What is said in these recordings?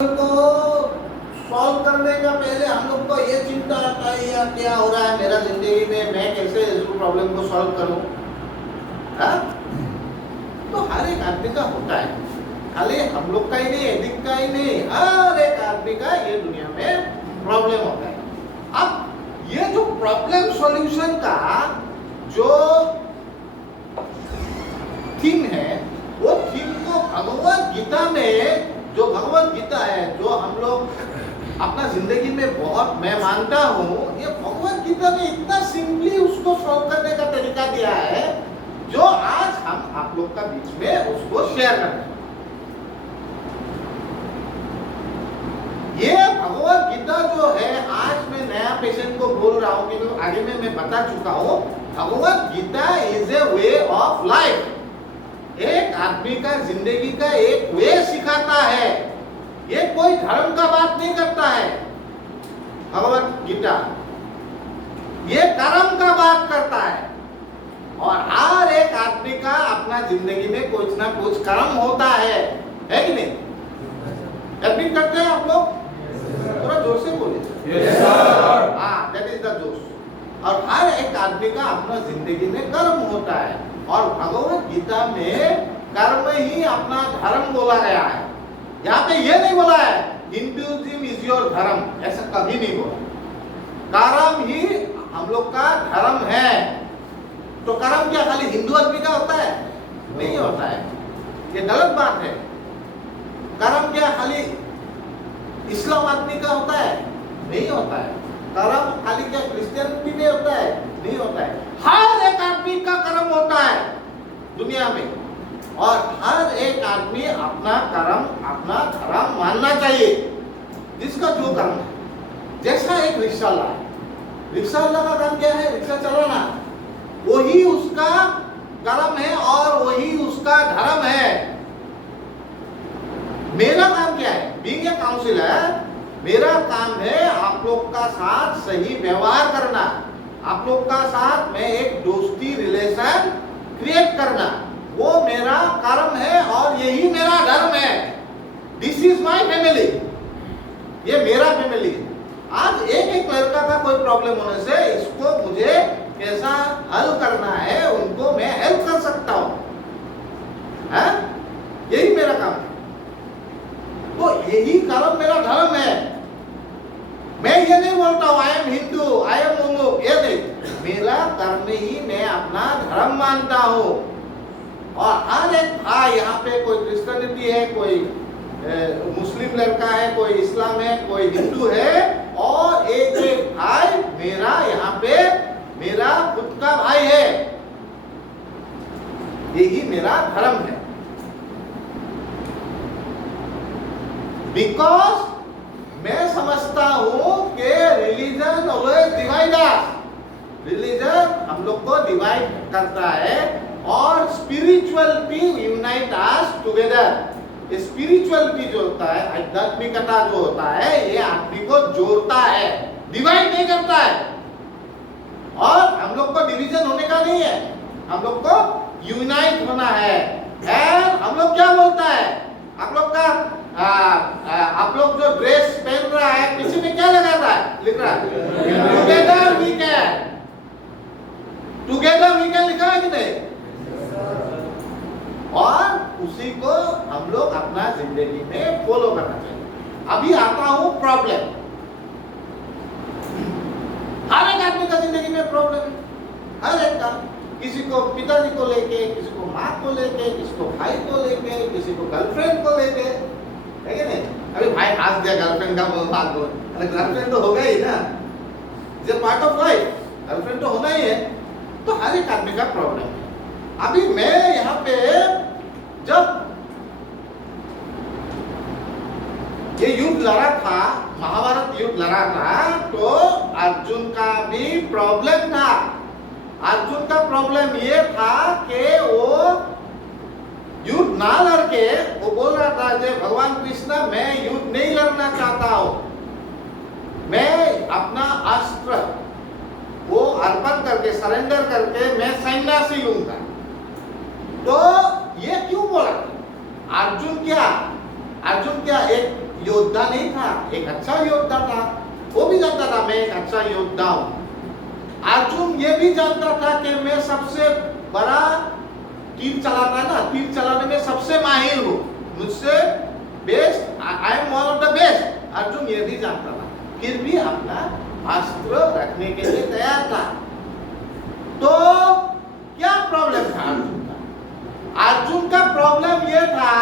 को सॉल्व करने का पहले हम लोग को ये चिंता आता है यार क्या हो रहा है मेरा जिंदगी में, मैं कैसे इस प्रॉब्लम को सॉल्व करूं। तो हर एक आदमी का होता है, खाली हम लोग का ही नहीं, एदिक का ही नहीं, हर एक आदमी का ये दुनिया में प्रॉब्लम होता है। अब ये जो प्रॉब्लम सॉल्यूशन का जो थीम है, वो थीम को भगवत गीता में, जो भगवत गीता है, जो हम लोग अपना जिंदगी में बहुत, मैं मानता हूँ ये भगवत गीता ने इतना सिंपली उसको सॉल्व करने का तरीका दिया है, जो आज हम आप लोग का बीच में उसको शेयर करते हैं। ये भगवत गीता जो है, आज मैं नया पेशेंट को बोल रहा हूँ कि आगे में मैं बता चुका हूँ, Bhagavad Gita is a way of life. एक आदमी का जिंदगी का एक वे सिखाता है, ये कोई धर्म का बात नहीं करता है। भगवत गीता ये कर्म का बात करता है, और हर एक आदमी का अपना जिंदगी में कुछ ना कुछ कर्म होता है कि नहीं? एडमिट करते हैं आप लोग? थोड़ा जोर से बोलिए। Yes sir. हाँ, दैट इज द जोश। और हर एक आदमी का अपना जिंदगी में कर्म होता है, और भगवत गीता में कर्म ही अपना धर्म बोला गया है। यहाँ पे ये नहीं बोला है हिंदुइज्म इज योर धर्म, ऐसा कभी नहीं बोला। कर्म ही हम लोग का धर्म है। तो कर्म क्या खाली हिंदू आदमी का होता है? नहीं होता है, ये गलत बात है। कर्म क्या खाली इस्लाम आदमी का होता है? नहीं होता है। कर्म खाली क्या क्रिश्चियनिटी में होता है? नहीं होता है। हर एक आदमी का कर्म होता है दुनिया में, और हर एक आदमी अपना कर्म, अपना धर्म मानना चाहिए, जिसका जो कर्म है। जैसा एक रिक्शावाला है, रिक्शावाला का काम क्या है? रिक्शा चलाना, वही उसका कर्म है और वही उसका धर्म है। मेरा काम क्या है? बीइंग ए काउंसिलर, मेरा काम है आप लोग का साथ सही व्यवहार करना, आप लोग का साथ में एक दोस्ती रिलेशन क्रिएट करना, वो मेरा कर्म है और यही मेरा धर्म है। दिस इज माय फैमिली, ये मेरा फैमिली है। आज एक लड़का का कोई प्रॉब्लम होने से इसको मुझे कैसा हल करना है, उनको मैं हेल्प कर सकता हूं, यही मेरा काम है। तो यही कर्म मेरा धर्म है। मैं ये नहीं बोलता हूं I am Hindu, I am अमुक, ये नहीं। मेरा कर्म ही मैं अपना धर्म मानता हूं। और हर एक भाई, यहाँ पे कोई क्रिश्चियनिटी है, कोई मुस्लिम लड़का है, कोई इस्लाम है, कोई हिंदू है, और एक भाई मेरा यहाँ पे मेरा खुद का भाई है। यही मेरा धर्म है। बिकॉज मैं समझता हूं कि religion always divide us. Religion हम लोग को डिवाइड करता है, और spirituality unite us together. Spirituality जो होता है, आध्यात्मिकता जो होता है, ये आदमी को जोड़ता है, डिवाइड नहीं करता है। और हम लोग को डिवीजन होने का नहीं है, हम लोग को यूनाइट होना है। एंड हम लोग क्या बोलता है, आप लोग का आप लोग जो ड्रेस पहन रहा है, पीछे में क्या लगा रहा है, लिख रहा है together we can, together we can लिखा है कि नहीं? और उसी को हम लोग अपना जिंदगी में फॉलो करना चाहिए। अभी आता हूं प्रॉब्लम। हर एक आदमी का जिंदगी में प्रॉब्लम है, हर एक का। किसी को पिताजी को लेके, किसी को माँ को लेके, किसी को भाई को लेके, किसी को गर्लफ्रेंड को लेके, है कि नहीं? अभी भाई हंस दिया गर्लफ्रेंड का बात बोल, अरे गर्लफ्रेंड तो होगा ही ना, it's part of life, girlfriend तो होना ही है। तो हर एक आदमी का प्रॉब्लम है। अभी मैं यहाँ पे जब ये युद्ध लड़ा था, महाभारत युद्ध लड़ा था, तो अर्जुन का भी प्रॉब्लम था। अर्जुन का प्रॉब्लम ये था कि वो युद्ध ना लड़के, वो बोल रहा था कि भगवान कृष्ण, मैं युद्ध नहीं लड़ना चाहता हूं, मैं अपना अस्त्र वो अर्पण करके, सरेंडर करके मैं सन्यासी लूंगा। तो ये क्यों बोला? अर्जुन क्या एक योद्धा नहीं था, एक अच्छा योद्धा था। वो भी जानता था मैं एक अच्छा योद्धा हूं। अर्जुन ये भी जानता था कि मैं सबसे बड़ा तीर चलाता है ना, तीर चलाने में सबसे माहिर हूं, मुझसे best, I am one of the best. Arjun ये भी जानता था, फिर भी अपना अस्त्र रखने के लिए तैयार था। तो क्या प्रॉब्लम था अर्जुन का? अर्जुन का प्रॉब्लम यह था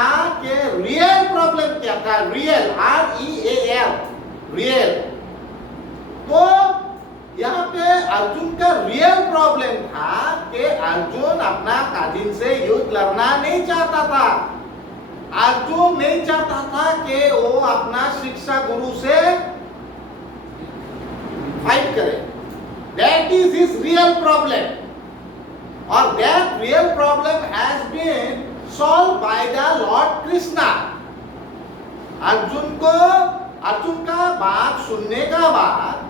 कि रियल प्रॉब्लम क्या था? Real, REAL, real. तो यहाँ पे अर्जुन का रियल प्रॉब्लम था कि अर्जुन अपना काजिन से युद्ध लड़ना नहीं चाहता था। अर्जुन नहीं चाहता था कि वो अपना शिक्षा गुरु से फाइट करे। That is his real problem. और that real problem has been solved by the Lord Krishna. Arjun का बात सुनने का बाद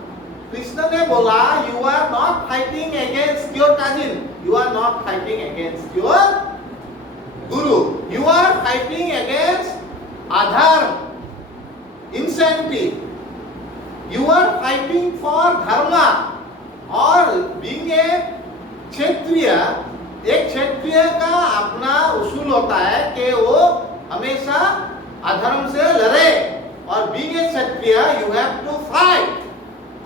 कृष्ण ने बोला, you are not fighting against your cousin, you are not fighting against your guru, you are fighting against adharma, insanity, you are fighting for dharma। और being a क्षत्रिय, एक क्षत्रिय का अपना उसूल होता है कि वो हमेशा अधर्म से लड़े। और being a Kshatriya you have to fight।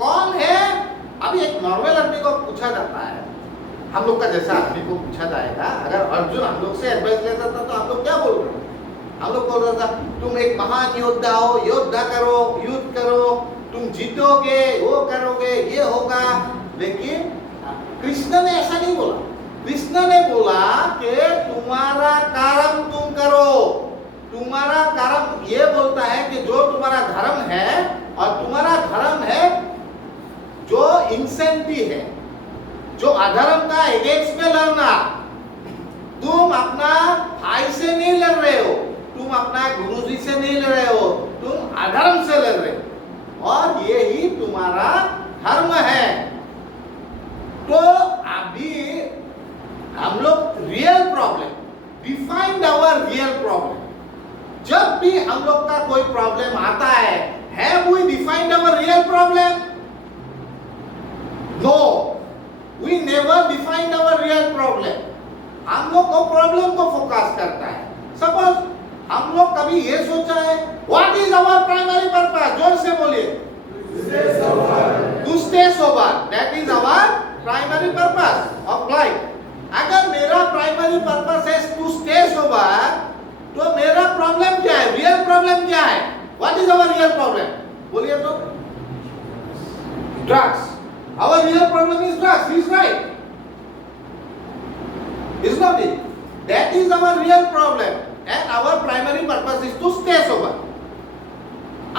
कौन है? अभी एक नॉर्मल आदमी को पूछा जाता है, हम लोग का जैसा आदमी को पूछा जाएगा, अगर अर्जुन हम लोग से एडवाइस लेता था तो हम लोग क्या बोल रहे हैं? हम लोग बोल रहा था तुम एक महान योद्धा हो, योद्धा करो, युद्ध करो, तुम जीतोगे, वो करोगे, ये होगा। लेकिन कृष्ण ने ऐसा नहीं बोला। कृष्ण ने बोला कि तुम्हारा कर्म तुम करो। तुम्हारा कर्म ये बोलता है कि जो तुम्हारा धर्म है, और तुम्हारा धर्म है जो इंसेंटी है, जो अधर्म का अगेंस्ट में लड़ना। तुम अपना भाई से नहीं लड़ रहे हो, तुम अपना गुरुजी से नहीं लड़ रहे हो, तुम अधर्म से लड़ रहे हो, और ये ही तुम्हारा धर्म है। तो अभी हम लोग real problem, defined our real problem. जब भी हम लोग का कोई प्रॉब्लम आता है, have we defined our real problem? No, we never defined our real problem. हम लोग को प्रॉब्लम को फोकस करता है। सपोज हम लोग कभी ये सोचा है, what is our primary purpose? जोर से बोलिए। To stay sober. That is our primary purpose of life. अगर मेरा primary purpose है to stay sober, तो मेरा प्रॉब्लम क्या है? रियल प्रॉब्लम क्या है? What is our real problem? बोलिए तो। Drugs. Our real problem is drugs. He is right. Is not it? That is our real problem, and our primary purpose is to stay sober.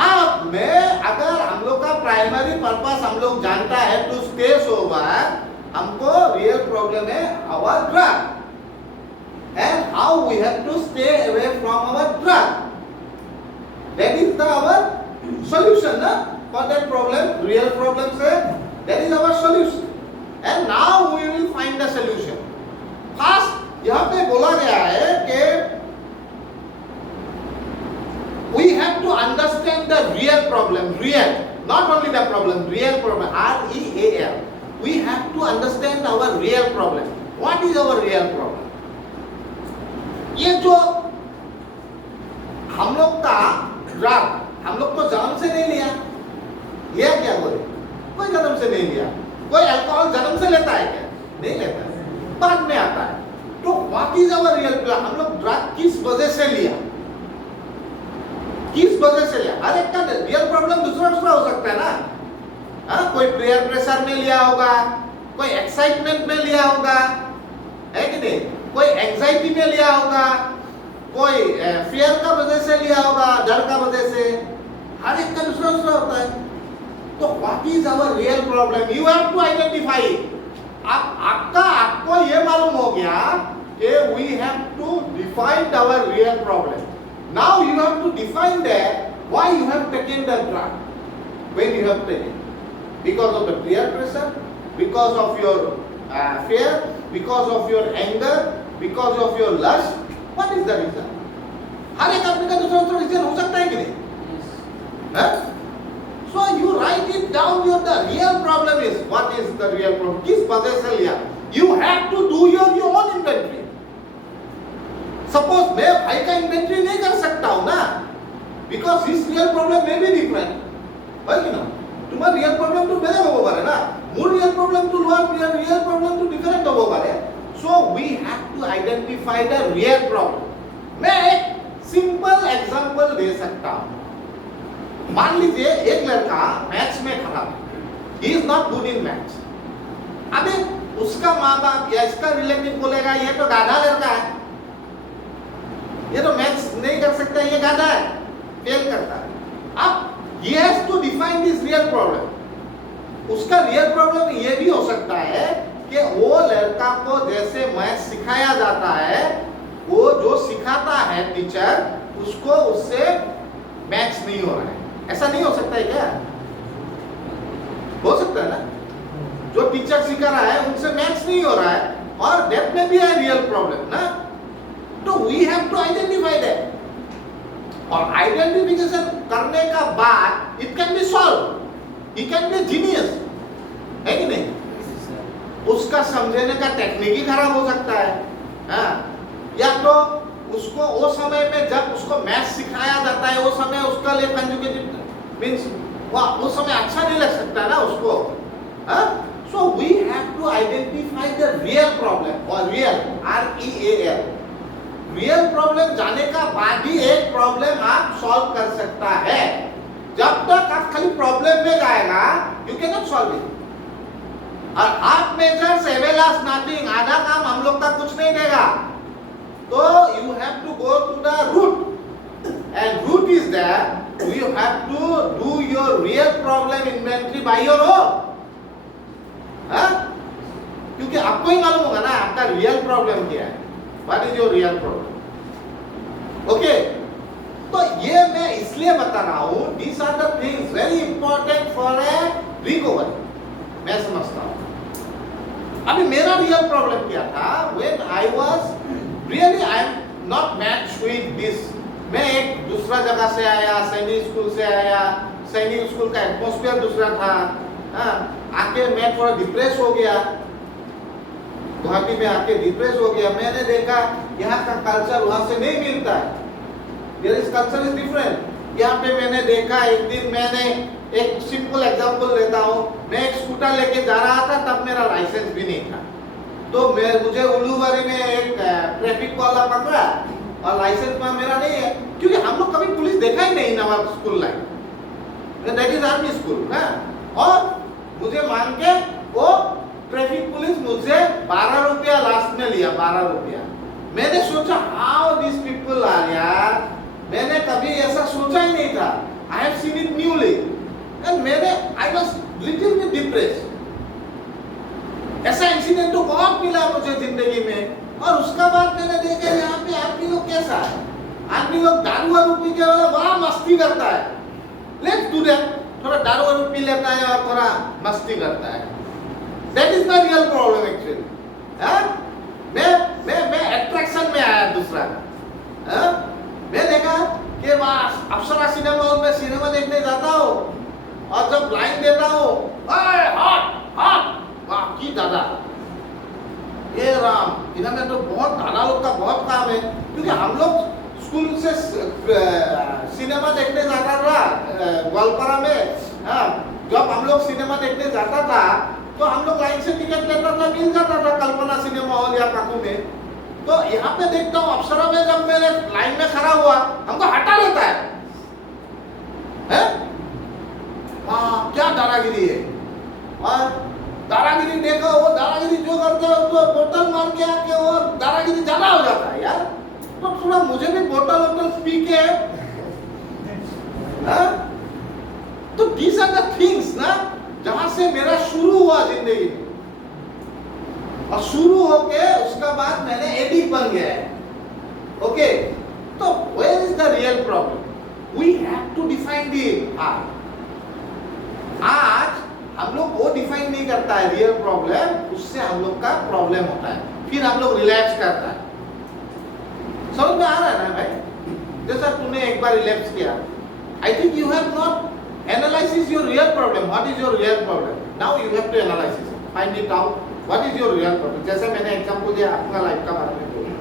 अब मैं अगर हम लोग का प्राइमरी पर्पस हम लोग जानता है टू स्टे सोबर, हमको रियल प्रॉब्लम है our drug, and how we have to stay away from our drug. That is our solution, na? For that problem, real problem say that is our solution. And now we will find the solution. First यहाँ पे बोला गया है कि we have to understand the real problem, real, not only the problem, real problem, REAL. We have to understand our real problem. What is our real problem? ये जो हम लोग का ड्रग, हम लोग तो जन्म से नहीं लिया, ये क्या बोले? कोई जन्म से नहीं लिया। कोई अल्कोहल जन्म से लेता है क्या? नहीं लेता है, बाद में आता है। तो what is our real problem? हम लोग ड्रग किस वजह से लिया, किस वजह से लिया? हर एक का रियल प्रॉब्लम दूसरा दूसरा हो सकता है ना। हाँ, कोई पेयर प्रेशर में लिया होगा, कोई एक्साइटमेंट में लिया होगा, है कि नहीं? कोई एंजाइटी में लिया होगा, कोई फियर का वजह से लिया होगा, डर का वजह से। हर एक का दूसरा दूसरा होता है। तो what is our real problem? You have to identify. आपको ये मालूम हो गया कि we have to define our real problem. Now you have to define that why you have taken the drug, when you have taken, because of the peer pressure, because of your fear, because of your anger, because of your lust. What is the reason? हर एक आदमी का दूसरा दूसरा reason हो सकता है कि नहीं? So you write it down. The real problem is, what is the real problem? किस वजह से लिया? You have to do your own inventory. Suppose मैं भाई का inventory नहीं कर सकता हूँ ना, because his real problem may be different. है कि ना? तुम्हारा real problem तो मेरे होगा बारे ना, मोर real problem तो real problem तो different होगा बारे. So we have to identify the real problem. मैं एक simple example दे सकता हूँ. मान लीजिए एक लड़का मैथ्स में खराब है, he is not good in maths. अबे उसका माँ बाप या इसका रिलेटिव बोलेगा ये तो गाधा लड़का है, ये तो मैथ्स नहीं कर सकता, ये गाधा है, फेल करता है. अब he has to define this real problem. उसका रियल प्रॉब्लम ये भी हो सकता है कि वो लड़का को जैसे मैथ्स सिखाया जाता है, वो जो सिखाता है टीचर, उसको उससे मैच नहीं हो रहा है. ऐसा नहीं हो सकता है क्या? हो सकता है ना, जो टीचर सिखा रहा है उनसे मैच नहीं हो रहा है, और दैट में भी है रियल प्रॉब्लम ना. तो we have to identify that, और आइडेंटिफिकेशन करने का बाद it can be solve. He can be genius, है कि नहीं? उसका समझने का टेक्निक ही खराब हो सकता है. हाँ, या तो उसको वो समय में जब उसको मैथ्स सिखाया जाता है, वो समय उसका लिए कंजुगेटिव मींस वो समय अच्छा नहीं लग सकता ना उसको. So we have to identify the real problem, और रियल REAL, रियल प्रॉब्लम जाने का बाद ही एक प्रॉब्लम आप सॉल्व कर सकता है. जब तक आप खाली प्रॉब्लम में जाएगा, you can not solve it. और हाफ मेजर्स एवेलास नथिंग, आधा काम हम लोग तक कुछ नहीं देगा. So you have to go to the root, and root is there. You have to do your real problem inventory by your own. क्योंकि आपको ही मालूम होगा ना आपका रियल प्रॉब्लम क्या है. What is your real problem? Okay? तो ये मैं इसलिए बता रहा हूँ. These are the things very important for a recovery. मैं समझता हूँ. अभी मेरा रियल प्रॉब्लम क्या था? When I was really I am not matched with this. मैं एक दूसरा जगह से आया, सैनिक स्कूल से आया, सैनिक स्कूल का एटमॉस्फेयर दूसरा था. आके मैं थोड़ा डिप्रेस हो गया, गुवाहाटी में आके डिप्रेस हो गया. मैंने देखा यहाँ का कल्चर वहाँ से नहीं मिलता है. There is culture is different. यहाँ पे मैंने देखा, एक दिन मैंने एक सिंपल एग्जांपल लेता हूँ. मैं एक स्कूटर लेके जा रहा था, तब मेरा लाइसेंस भी नहीं था. तो मुझे उल्लूबारी में एक ट्रैफिक वाला पकड़ा, और लाइसेंस में मेरा नहीं है, क्योंकि हम लोग कभी पुलिस देखा ही नहीं नवाब school line. That is army school ना. और मुझे मान के वो ट्रैफिक पुलिस मुझसे 12 रुपया लास्ट में लिया, 12 रुपया. मैंने सोचा हाउ दिस पीपल आर यार, मैंने कभी ऐसा सोचा ही नहीं था. I have seen it newly, and I was little bit depressed. ऐसा इंसिडेंट तो बहुत मिला मुझे जिंदगी में. और उसका बाद मैंने देखा यहाँ पे आदमी लोग कैसा है. आदमी लोग दारू वारू पी के बड़ा मस्ती करता है. Let's do that. थोड़ा दारू वारू पी लेता है और थोड़ा मस्ती करता है. That is the real problem actually. मैं अट्रैक्शन में आया दूसरा. मैं देखा कि वहाँ अप्सरा सिनेमा हॉल में सिनेमा देखने जाता हूँ, और जब लाइन देता हूँ, की दादा, ये राम, इन्होंने तो बहुत दादा लोग का बहुत काम है. क्योंकि हम लोग स्कूल से सिनेमा देखने जाता था ग्वालपारा में. जब हम लोग सिनेमा देखने जाता था तो हम लोग लाइन से टिकट लेता था, मिल जाता था कल्पना सिनेमा हॉल या काकू में. तो यहाँ पे देखता हूँ अप्सरा में जब मेरे लाइन में खड़ा हुआ, हमको हटा लेता है. क्या दादागिरी है. और दादागिरी देखो, वो दादागिरी जो करते हैं उसको बोतल मार के आके और दादागिरी ज्यादा हो जाता है यार. तो थोड़ा मुझे भी बोतल पी के. तो these are the things ना, जहां से मेरा शुरू हुआ जिंदगी में, और शुरू होके उसका बाद मैंने एडिक्ट बन गया है. ओके, तो where is the real problem? We have to define it. आज हम लोग वो डिफाइन नहीं करता है रियल प्रॉब्लम, उससे हम लोग का प्रॉब्लम होता है. फिर हम लोग रिलैप्स करता है. समझ में आ रहा है ना भाई? जैसा तूने एक बार रिलैप्स किया, आई think you have not what is your real problem. Now you have to analyze it, find it out. What is your real problem? जैसे मैंने एग्जाम्पल दिया अपना लाइफ का बारे में बोला,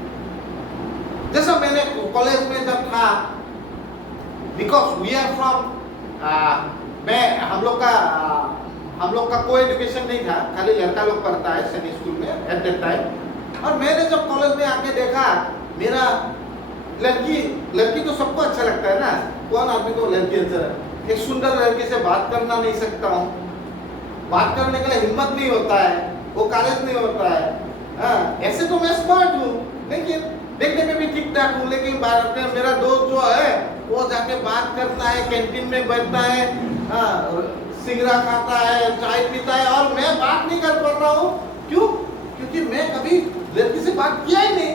जैसा मैंने कॉलेज में जब था, बिकॉज वी आर फ्रॉम, हम लोग का कोई एजुकेशन नहीं था, खाली लड़का लोग पढ़ता है सैनिक स्कूल में एट दैट टाइम। और मैंने जब कॉलेज में आके देखा, मेरा लड़की तो सबको अच्छा लगता है ना, कौन आदमी को लड़की अच्छा है? एक सुंदर लड़की से बात करना नहीं सकता हूँ, बात करने के लिए हिम्मत नहीं होता है, वो कॉलेज नहीं होता है। ऐसे तो मैं स्मार्ट हूँ, लेकिन देखने में भी ठीक ठाक हूँ, लेकिन मेरा दोस्त जो है वो जाके बात करता है, कैंटीन में बैठता है, सिगरेट खाता है, चाय पीता है, और मैं बात नहीं कर पा रहा हूँ। क्यों? क्योंकि मैं कभी लड़की से बात किया ही नहीं।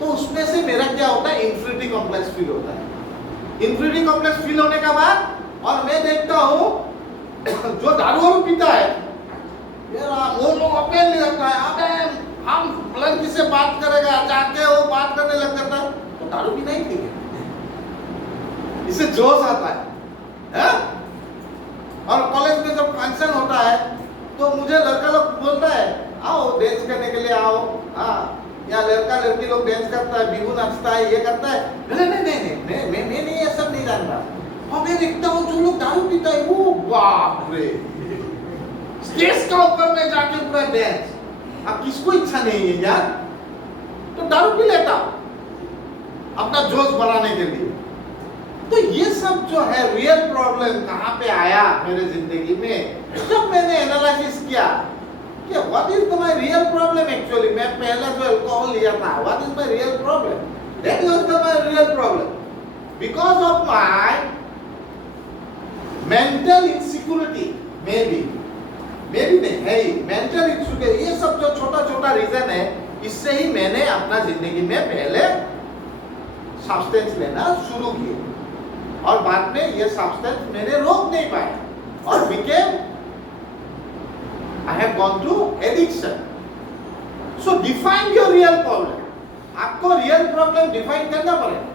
तो उसमें से मेरा क्या होता है, इंफीरियरिटी कॉम्प्लेक्स फील होता है। इंफीरियरिटी कॉम्प्लेक्स फील होने का बाद, और मैं देखता हूँ जो दारू वारू पीता है, वो लोग अपेल लगता है, अबे हम लड़की से बात करेगा, जाके वो बात करने लग जाता है, तो दारू भी नहीं पीएंगे, इससे जोश आता है? और कॉलेज में जब फंक्शन होता है तो मुझे लड़का लोग बोलता है, आओ डांस करने के लिए आओ, या लड़का लड़की लोग डांस करता है, बिहू नाचता है, ये करता है। नहीं, मैं नहीं, ये सब नहीं जानता। और मैं देखता हूँ जो लोग दारू पीता है, वो बाप रे, स्टेज का ऊपर में जाके पूरा डांस। अब किसको इच्छा नहीं है यार? तो दारू पी लेता अपना जोश बढ़ाने के लिए। तो ये सब जो है रियल प्रॉब्लम कहाँ पे आया मेरे जिंदगी में, जब मैंने एनालिसिस किया कि what is my real problem actually. मैं पहले जो अल्कोहल लिया था, what is my real problem? That was my real problem because of my mental insecurity. May be नहीं है ही मेंटल इनसिक्योरिटी। ये सब जो छोटा छोटा रीजन है, इससे ही मैंने अपना जिंदगी में पहले सब्सटेंस लेना शुरू किया, और बाद में ये सब्सटेंस मैंने रोक नहीं पाया और became I have gone to addiction. So define your real problem. आपको रियल प्रॉब्लम डिफाइन करना पड़ेगा।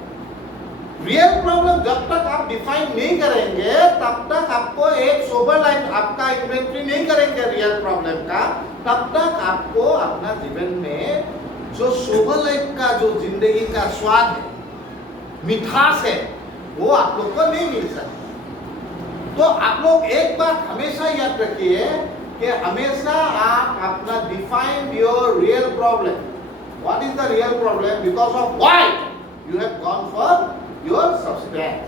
रियल प्रॉब्लम जब तक आप डिफाइन नहीं करेंगे, तब तक आपको एक सोबर लाइफ, आपका इन्वेंटरी नहीं करेंगे रियल प्रॉब्लम का, तब तक आपको अपना जीवन में जो सोबर लाइफ का जो जिंदगी का स्वाद है, मिठास है, वो आप लोग को नहीं मिल सकता। तो आप लोग एक बात हमेशा याद रखिए कि हमेशा आप अपना define your real problem. What is the real problem? Because of why you have gone for your substance.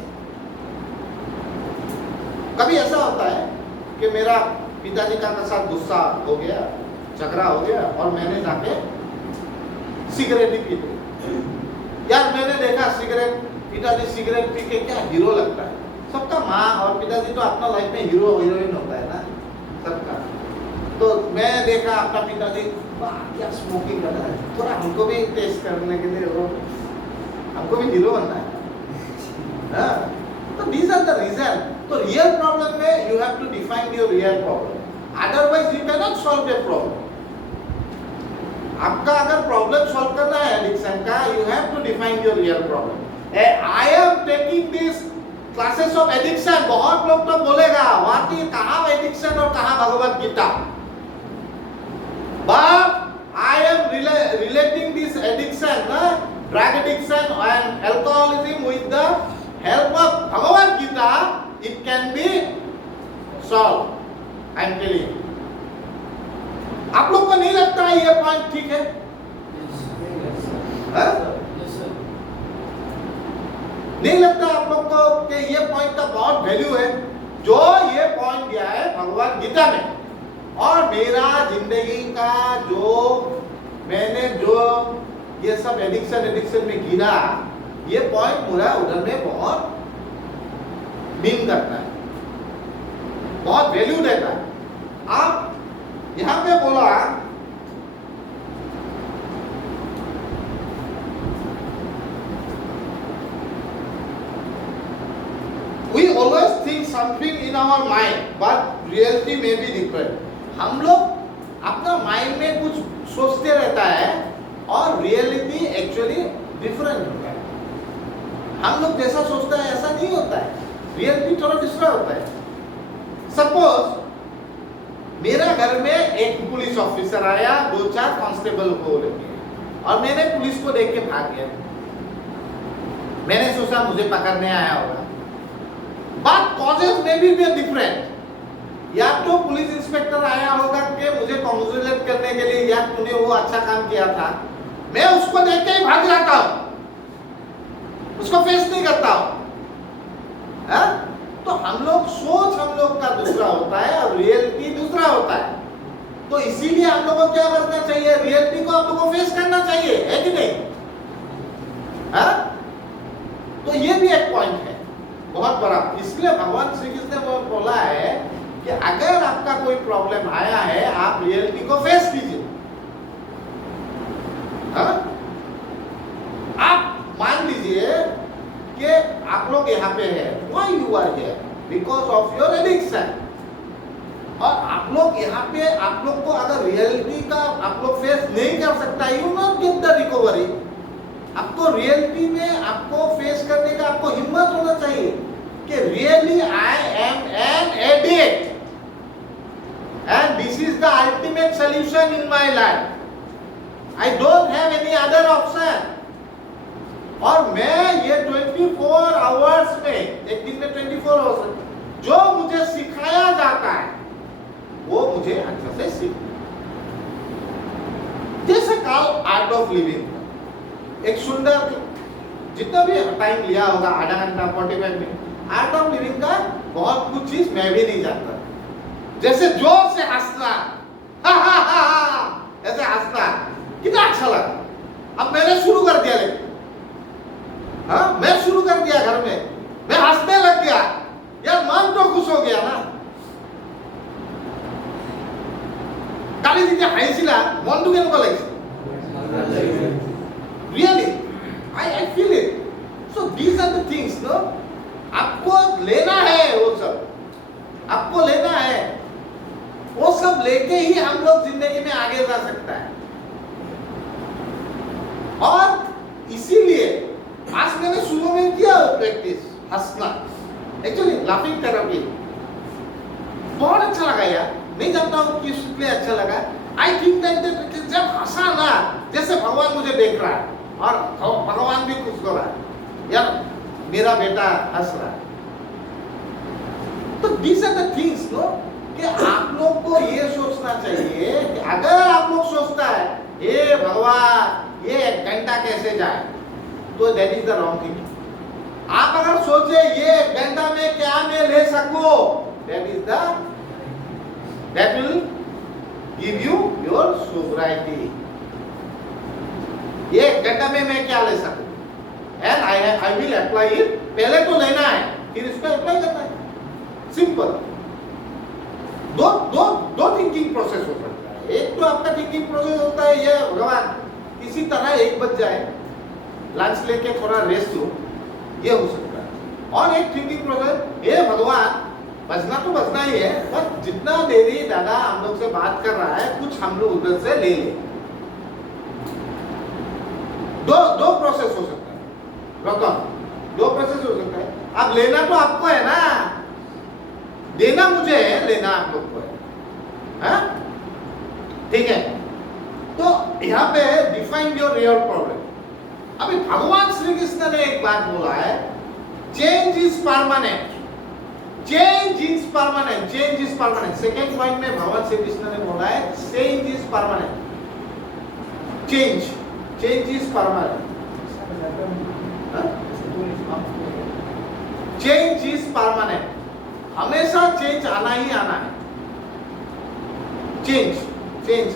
कभी ऐसा होता है कि मेरा पिताजी का साथ गुस्सा हो गया, झगड़ा हो गया, और मैंने जाके सिगरेट ही पी ली। यार मैंने देखा सिगरेट, पिताजी सिगरेट पी के क्या हीरो लगता है। सबका माँ और पिताजी तो अपना लाइफ में हीरो हीरोइन होता है ना सबका। तो मैं देखा अपना पिताजी क्या स्मोकिंग कर रहा है, थोड़ा हमको भी टेस्ट करने के लिए, वो हमको भी हीरो बनना है। तो these are the reason. तो रियल प्रॉब्लम में you have to define your real problem. Otherwise you cannot solve a problem. आपका अगर प्रॉब्लम सॉल्व करना है एडिक्शन का, you have to define your real problem. I am taking this classes of addiction. बहुत लोग तो बोलेगा what is कहाँ addiction और कहाँ Bhagavad Gita, but I am relating this addiction, drug addiction and alcoholism with the help of Bhagavad Gita. It can be solved. I am telling you. आप लोग को नहीं लगता है ये पॉइंट ठीक है? नहीं लगता आप लोग को कि ये पॉइंट का बहुत वैल्यू है जो ये पॉइंट दिया है भगवद गीता में? और मेरा जिंदगी का जो मैंने जो ये सब एडिक्शन में गिरा, ये पॉइंट पूरा उधर में बहुत मीन करता है, बहुत वैल्यू देता है। आप यहां पे बोला we always think something in our mind but reality may be different. हम लोग अपना माइंड में कुछ सोचते रहता है और रियलिटी एक्चुअली डिफरेंट होता है। हम लोग जैसा सोचता है ऐसा नहीं होता है, रियलिटी थोड़ा दूसरा होता है। सपोज मेरा घर में एक पुलिस ऑफिसर आया, 2-4 कांस्टेबल को लेके, और मैंने पुलिस को देख के भाग गया। मैंने सोचा मुझे पकड़ने आया होगा, बट कॉजेस में भी डिफरेंट। या तो पुलिस इंस्पेक्टर आया होगा कि मुझे कॉन्ग्रेचुलेट करने के लिए, या तूने वो अच्छा काम किया था, मैं उसको देख के ही भाग जाता हूं, उसको फेस नहीं करता हूं। तो हम लोग हम लोग का दूसरा होता है और रियलिटी दूसरा होता है। तो इसीलिए हम लोगों को क्या करना चाहिए, रियलिटी को हम लोगों को फेस करना चाहिए, है कि नहीं? तो ये भी एक पॉइंट है बहुत बड़ा। इसलिए भगवान श्री कृष्ण ने वो बोला है कि अगर आपका कोई प्रॉब्लम आया है, आप रियलिटी को फेस कीजिए। आप मान लीजिए कि आप लोग यहाँ पे है, why you are here, because of your addiction. और आप लोग यहाँ पे, आप लोग को अगर रियलिटी का आप लोग फेस नहीं कर सकता, you not get the recovery. आपको रियलिटी में आपको फेस करने का आपको हिम्मत होना चाहिए कि really I am an addict and this is the ultimate solution in my life, I don't have any other option. और मैं ये 24 आवर्स में, एक दिन में 24 आवर्स जो मुझे सिखाया जाता है वो मुझे अच्छा से सीख। जैसे कॉल आर्ट ऑफ लिविंग, एक सुंदर, जितना भी टाइम लिया होगा, आधा घंटा 45 मिनट, आर्ट ऑफ लिविंग का बहुत कुछ चीज मैं भी नहीं जानता। जैसे जोर से हंसना, ऐसे हंसना कितना अच्छा लगा। अब मैंने शुरू कर दिया, लेकिन मैं शुरू कर दिया घर में, मैं हंसने लग गया, यार मन तो खुश हो गया ना। काली जी हाइसिला मन तो केनेকুৱা লাগিছে? Really, I feel it. So these are the things, no? आपको लेना है वो सब, आपको लेना है वो सब, लेके ही हम लोग जिंदगी में आगे जा सकता है। और इसीलिए आज मैंने शुरू में किया प्रैक्टिस हंसना, एक्चुअली लाफिंग थेरेपी, बहुत अच्छा लगा यार। नहीं जानता हूँ किस लिए अच्छा लगा। आई थिंक दैट जब हंसा ना, जैसे भगवान मुझे देख रहा है और भगवान भी खुश हो रहा है, यार मेरा बेटा हंस रहा है। तो these are the things, no, कि आप लोग को ये सोचना चाहिए कि अगर आप लोग सोचता है ये भगवान ये 1 घंटा कैसे जाए, तो that is the wrong thing. आप अगर सोचे ये 1 घंटा में क्या मैं ले सकूं, that will give you your sobriety। ये 1 घंटा में मैं क्या ले सकूं, and I will apply it। पहले तो लेना है, फिर इसको अप्लाई करना है, सिंपल। दो थिंकिंग प्रोसेस हो सकता है। एक तो आपका थिंकिंग प्रोसेस होता है ये भगवान किसी तरह 1 बज जाए, लंच लेके थोड़ा रेस्ट लो, ये हो सकता है। और एक थिंकिंग प्रोसेस, हे भगवान बजना तो बजना ही है, बस जितना देरी दादा हम लोग से बात कर रहा है कुछ हम लोग उधर से ले ले। दो प्रोसेस हो सकता है, रकम 2 प्रोसेस हो सकता है। अब लेना तो आपको है ना, देना मुझे है, लेना आप लोग को है, ठीक है? तो यहाँ पे डिफाइन योर रियल प्रॉब्लम। अभी भगवान श्री कृष्ण ने एक बात बोला है, change is permanent, change is permanent, change is permanent. Second point में भगवान श्री कृष्ण ने बोला है change is permanent, change is permanent, change is permanent. हमेशा चेंज आना ही आना है। चेंज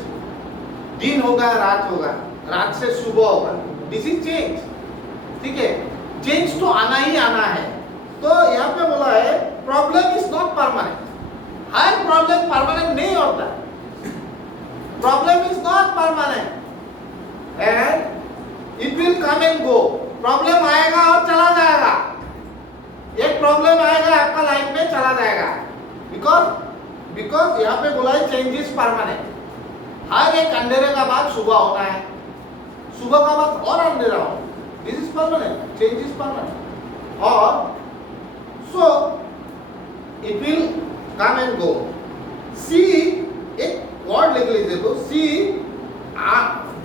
दिन होगा, रात होगा, रात से सुबह होगा, दिस इज चेंज, ठीक है? चेंज तो आना ही आना है। तो यहाँ पे बोला है problem is not permanent. Her problem permanent नहीं होता, problem is not permanent and it will come and go. Problem आएगा और चला जाएगा, एक प्रॉब्लम आएगा आपका लाइफ में, चला जाएगा, बिकॉज यहाँ पे बोला है चेंज इज परमानेंट। हर एक अंधेरे का बाद सुबह होना है, सुबह का बाद और अंधेरा हो, this is permanent, change is permanent. और so it will come and go. See एक वर्ड लिख लीजिए तो see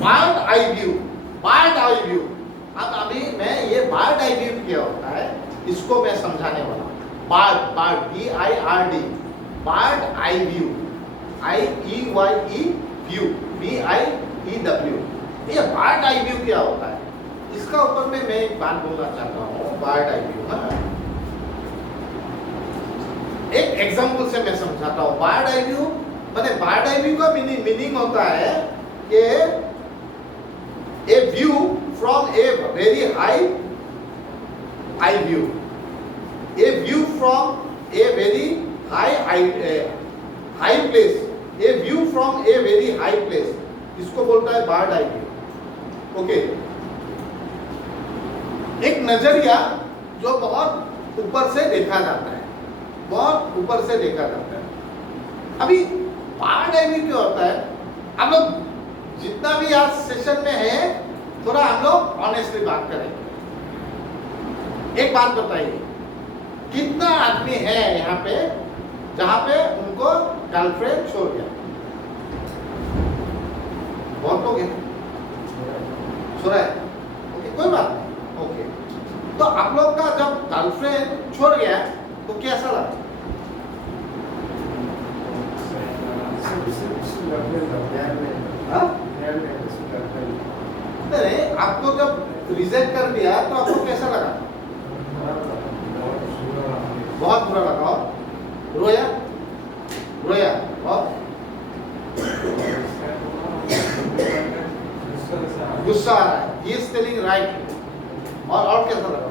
bird eye view, bird eye view. अब अभी मैं ये बर्ड आई व्यू क्या होता है इसको मैं समझाने वाला हूँ। Bird, bird BIRD, bird eye view, IEYE view, BIEW। ये बर्ड आई व्यू क्या होता है इसका ऊपर में मैं एक बात बोलना चाहता हूँ। बर्ड आई व्यू ना एक एग्जांपल से मैं समझाता हूँ। बर्ड आई व्यू माने बर्ड आई व्यू का मीनिंग होता है कि a view from a very high eye view, a view from a very high place, a view from a very high place, इसको बोलता है बर्ड आई व्यू। ओके, एक नजरिया जो बहुत ऊपर से देखा जाता है, बहुत ऊपर से देखा जाता है। अभी बर्ड आई व्यू क्या होता है, हम लोग जितना भी आज सेशन में है थोड़ा हम लोग ऑनेस्टली बात करेंगे। एक बात बताइए, कितना आदमी है यहाँ पे जहां पे उनको गर्लफ्रेंड छोड़ गया? बहुत लोग हैं, छोड़ा है। ओके, कोई बात नहीं। ओके, तो आप लोग का जब गर्लफ्रेंड छोड़ गया तो कैसा लगा? नहीं, आपको जब रिजेक्ट कर दिया तो आपको कैसा लगा? बहुत बुरा लगा। और रोया? रोया और गुस्सा आ रहा है, he is telling right। और कैसा लगा?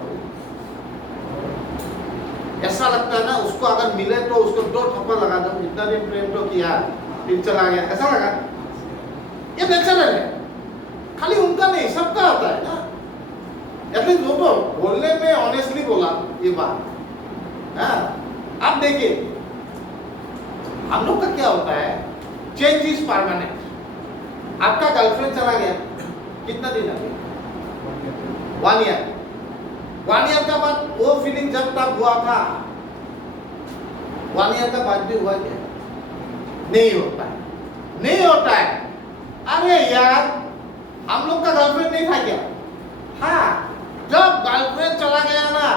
ऐसा लगता है ना उसको अगर मिले तो उसको 2 थप्पड़ लगा दो, इतना दिन प्रेम तो किया फिर चला गया, ऐसा लगा? ये नेचुरल है, खाली उनका नहीं सबका आता है ना। एटलीस्ट वो तो बोलने में ऑनेस्टली बोला ये बात। अब देखिए हम लोग का क्या होता है, चेंज इज परमानेंट। आपका गर्लफ्रेंड चला गया, कितना दिन अभी? 1 ईयर। 1 ईयर का बाद वो फीलिंग जब तब हुआ था, 1 ईयर का बाद भी हुआ क्या? नहीं होता है, नहीं होता है। अरे यार हम लोग का गर्लफ्रेंड नहीं था क्या? हाँ, जब गर्लफ्रेंड चला गया ना,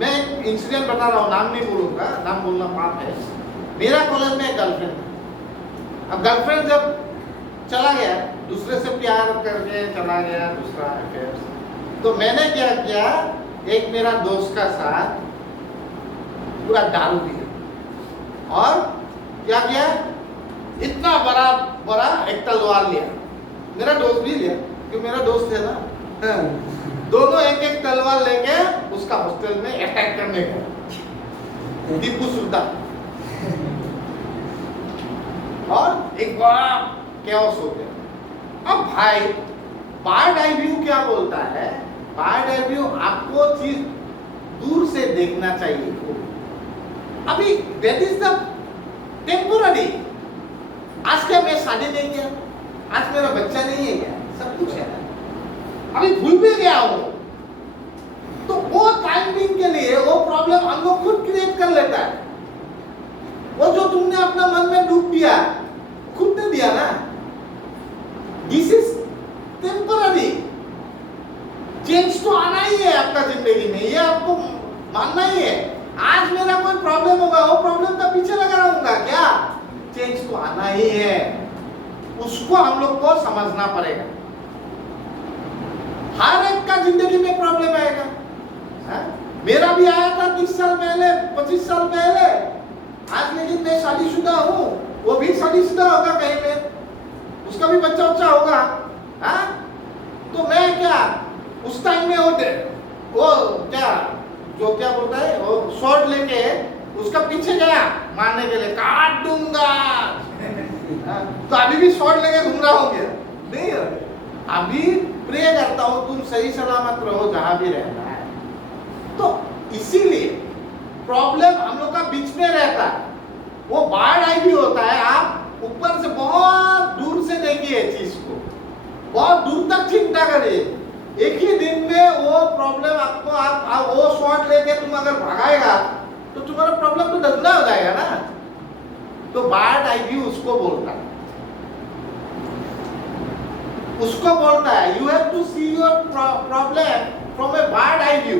मैं एक इंसिडेंट बता रहा हूँ, नाम नहीं बोलूंगा, नाम बोलना पाप है। मेरा कॉलेज में एक गर्लफ्रेंड था। अब गर्लफ्रेंड जब चला गया, दूसरे से प्यार करके चला गया, दूसरा अफेयर, तो मैंने क्या किया, एक मेरा दोस्त का साथ पूरा दारू दिया और क्या किया, इतना बड़ा एक तलवार लिया। मेरा दोस्त भी लिया क्योंकि मेरा दोस्त है ना। दोनों एक तलवार लेके उसका हॉस्टल में अटैक करने गए, टीपू सुल्तान। और एक बड़ा कैओस हो गया। अब भाई बर्ड आई व्यू क्या बोलता है? बर्ड आई व्यू आपको चीज दूर से देखना चाहिए। अभी दैट इज द टेम्पोररी। आज क्या मैं शादी नहीं किया, आज मेरा बच्चा नहीं है क्या, सब कुछ है, अभी भूल भी गया हूं, तो वो टाइमिंग के लिए वो प्रॉब्लम हम लोग खुद क्रिएट कर लेता है। वो जो तुमने अपना मन में डूब दिया खुद ने दिया ना। This is temporary. चेंज तो आना ही है आपका जिंदगी में, ये आपको मानना ही है। आज मेरा कोई प्रॉब्लम होगा, वो प्रॉब्लम का पीछे लगा रहूंगा क्या? चेंज तो आना ही है, उसको हम लोग को समझना पड़ेगा। हर एक का जिंदगी में प्रॉब्लम आएगा। मेरा भी आया था 30 साल पहले, 25 साल पहले। आज लेकिन मैं शादीशुदा हूँ, वो भी शादीशुदा होगा कहीं पे, उसका भी बच्चा होगा। तो मैं क्या उस टाइम में वो क्या बोलता है, वो शॉर्ट लेके उसका पीछे गया मारने के लिए, काट दूंगा। तो अभी भी शॉर्ट लेके घूम रहा हूँ क्या? नहीं, अभी प्रे करता हूँ तुम सही सलामत रहो जहां भी रहना है। तो इसीलिए प्रॉब्लम हम लोग का बीच में रहता है। वो बर्ड आई व्यू होता है, आप ऊपर से बहुत दूर से देखिए चीज को, बहुत दूर तक चिंता करिए। एक ही दिन में वो प्रॉब्लम आपको, आप वो शॉट लेके तुम अगर भगाएगा तो तुम्हारा प्रॉब्लम तो दुगना हो जाएगा ना। तो बर्ड आई व्यू उसको बोलता है, उसको बोलता है you have to see your problem from a bird eye view.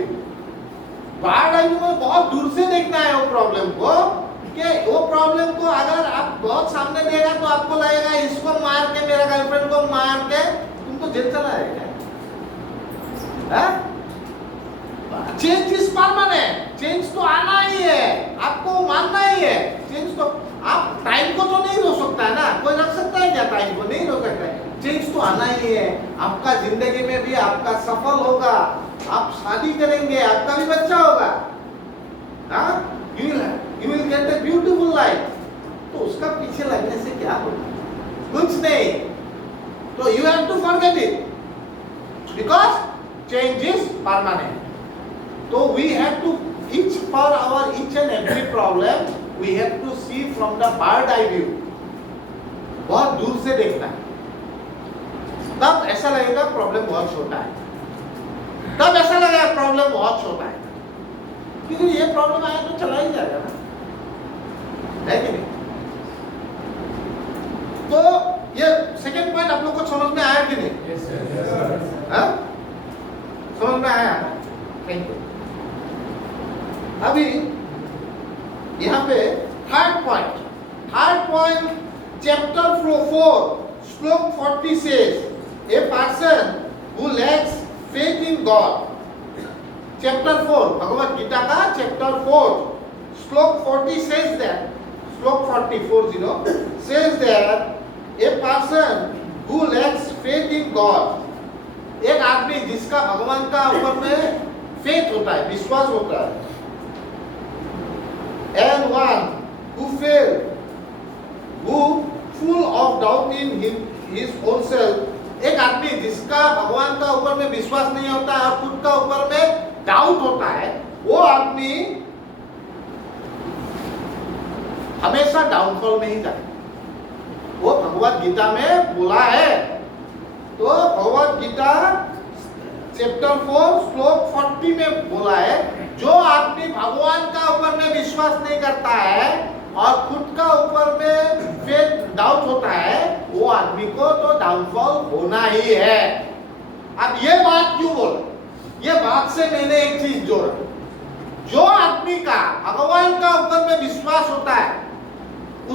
Bird eye view में बहुत दूर से देखना है वो प्रॉब्लम को, कि वो प्रॉब्लम को अगर आप बहुत सामने देगा तो आपको लगेगा इसको मार के, मेरा गर्लफ्रेंड को मार के तुमको जेल चला जाएगा। चेंज इज परमानेंट, चेंज तो आना ही है, आपको मानना ही है। चेंज तो आप टाइम को तो नहीं रोक सकता है ना, कोई रख सकता है क्या टाइम को? नहीं रोक सकता है। चेंज तो आना ही है। आपका जिंदगी में भी आपका सफल होगा, आप शादी करेंगे, आपका भी बच्चा होगा, you will get a beautiful life। तो उसका पीछे लगने से क्या होगा? कुछ नहीं। तो you have to forget it because change is permanent। तो we have to for our each and every problem we have to see from the bird eye view, बहुत दूर से देखना है। तब ऐसा लगेगा प्रॉब्लम बहुत छोटा है, तब ऐसा लगेगा प्रॉब्लम बहुत छोटा है, क्योंकि ये प्रॉब्लम आया तो चला ही जाएगा ना, है कि नहीं? तो ये सेकंड पॉइंट आप लोग को समझ में आया कि नहीं? yes, हाँ? समझ में आया? Thank you. अभी यहाँ पे थर्ड पॉइंट चैप्टर 4 श्लोक 40 says a person who lacks faith in God। Chapter 4 Bhagavad Gita का चैप्टर 4 श्लोक 40 says that, श्लोक 40 says that a person who lacks faith in God, एक आदमी जिसका भगवान का ऊपर में फेथ होता है, विश्वास होता है, and one who fail, who full of doubt in his own self, एक आदमी जिसका भगवान का ऊपर में विश्वास नहीं होता है और खुद का ऊपर में डाउट होता है, वो आदमी हमेशा डाउनफॉल में ही जाए। वो भगवत गीता में बोला है। तो भगवत गीता चैप्टर 4 श्लोक 40 में बोला है, जो आदमी भगवान का ऊपर में विश्वास नहीं करता है और खुद का ऊपर में फेथ डाउट होता है, वो आदमी को तो डाउनफॉल होना ही है। अब ये बात क्यों बोला? ये बात से मैंने एक चीज जोड़ा, जो आदमी का भगवान का ऊपर में विश्वास होता है,